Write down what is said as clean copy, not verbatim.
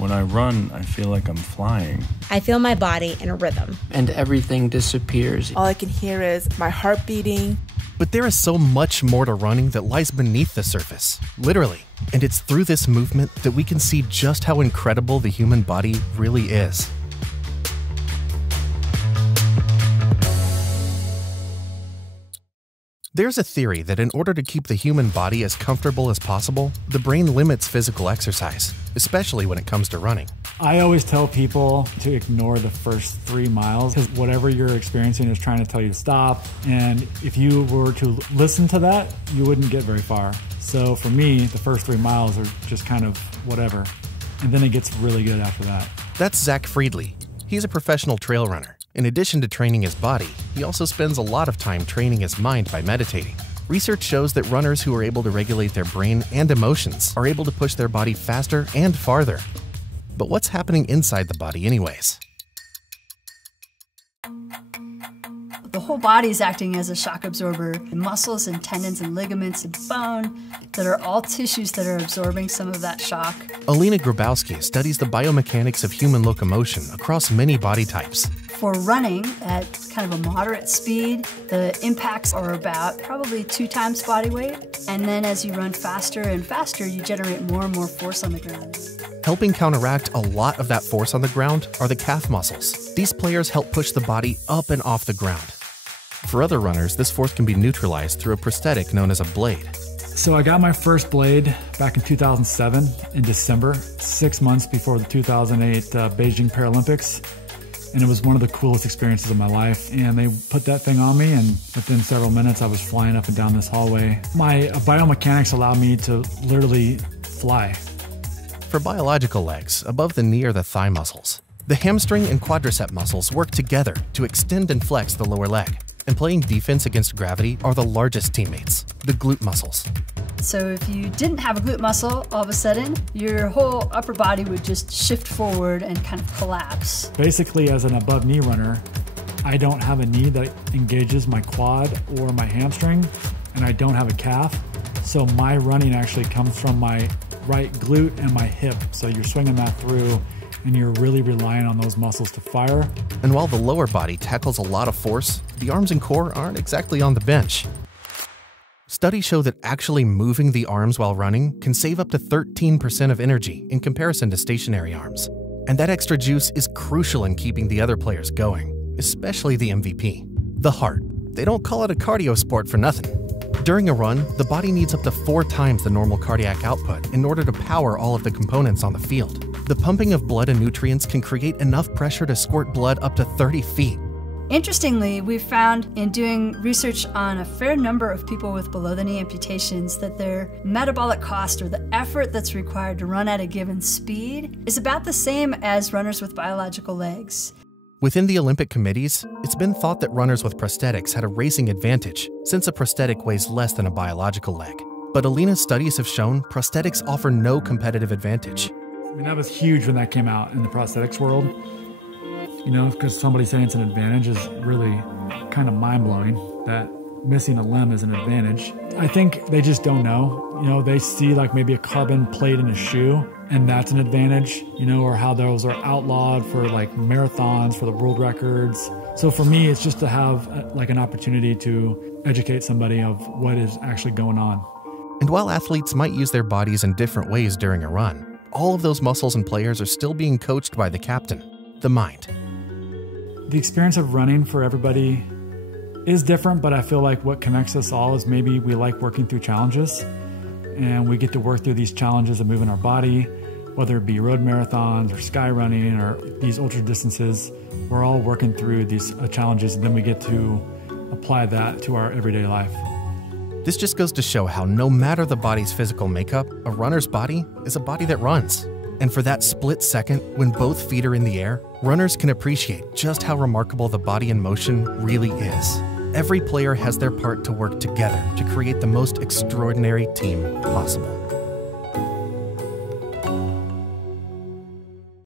When I run, I feel like I'm flying. I feel my body in a rhythm. And everything disappears. All I can hear is my heart beating. But there is so much more to running that lies beneath the surface, literally. And it's through this movement that we can see just how incredible the human body really is. There's a theory that in order to keep the human body as comfortable as possible, the brain limits physical exercise, especially when it comes to running. I always tell people to ignore the first 3 miles because whatever you're experiencing is trying to tell you to stop. And if you were to listen to that, you wouldn't get very far. So for me, the first 3 miles are just kind of whatever. And then it gets really good after that. That's Zach Friedley. He's a professional trail runner. In addition to training his body, he also spends a lot of time training his mind by meditating. Research shows that runners who are able to regulate their brain and emotions are able to push their body faster and farther. But what's happening inside the body anyways? The whole body is acting as a shock absorber. The muscles and tendons and ligaments and bone that are all tissues that are absorbing some of that shock. Alina Grabowski studies the biomechanics of human locomotion across many body types. For running at kind of a moderate speed, the impacts are about probably 2 times body weight. And then as you run faster and faster, you generate more and more force on the ground. Helping counteract a lot of that force on the ground are the calf muscles. These players help push the body up and off the ground. For other runners, this force can be neutralized through a prosthetic known as a blade. So I got my first blade back in 2007 in December, 6 months before the 2008 Beijing Paralympics. And it was one of the coolest experiences of my life. And they put that thing on me, and within several minutes, I was flying up and down this hallway. My biomechanics allowed me to literally fly. For biological legs, above the knee are the thigh muscles. The hamstring and quadricep muscles work together to extend and flex the lower leg. And playing defense against gravity are the largest teammates, the glute muscles. So if you didn't have a glute muscle, all of a sudden, your whole upper body would just shift forward and kind of collapse. Basically, as an above knee runner, I don't have a knee that engages my quad or my hamstring, and I don't have a calf. So my running actually comes from my right glute and my hip. So you're swinging that through, and you're really relying on those muscles to fire. And while the lower body tackles a lot of force, the arms and core aren't exactly on the bench. Studies show that actually moving the arms while running can save up to 13% of energy in comparison to stationary arms. And that extra juice is crucial in keeping the other players going, especially the MVP, the heart. They don't call it a cardio sport for nothing. During a run, the body needs up to 4 times the normal cardiac output in order to power all of the components on the field. The pumping of blood and nutrients can create enough pressure to squirt blood up to 30 feet. Interestingly, we've found in doing research on a fair number of people with below-the-knee amputations that their metabolic cost, or the effort that's required to run at a given speed, is about the same as runners with biological legs. Within the Olympic committees, it's been thought that runners with prosthetics had a racing advantage, since a prosthetic weighs less than a biological leg. But Alina's studies have shown prosthetics offer no competitive advantage. I mean, that was huge when that came out in the prosthetics world. You know, because somebody saying it's an advantage is really kind of mind-blowing, that missing a limb is an advantage. I think they just don't know. You know, they see like maybe a carbon plate in a shoe, and that's an advantage, you know, or how those are outlawed for like marathons, for the world records. So for me, it's just to have like an opportunity to educate somebody of what is actually going on. And while athletes might use their bodies in different ways during a run, all of those muscles and players are still being coached by the captain, the mind. The experience of running for everybody is different, but I feel like what connects us all is maybe we like working through challenges, and we get to work through these challenges of moving our body, whether it be road marathons or sky running or these ultra distances. We're all working through these challenges, and then we get to apply that to our everyday life. This just goes to show how no matter the body's physical makeup, a runner's body is a body that runs. And for that split second, when both feet are in the air, runners can appreciate just how remarkable the body in motion really is. Every player has their part to work together to create the most extraordinary team possible.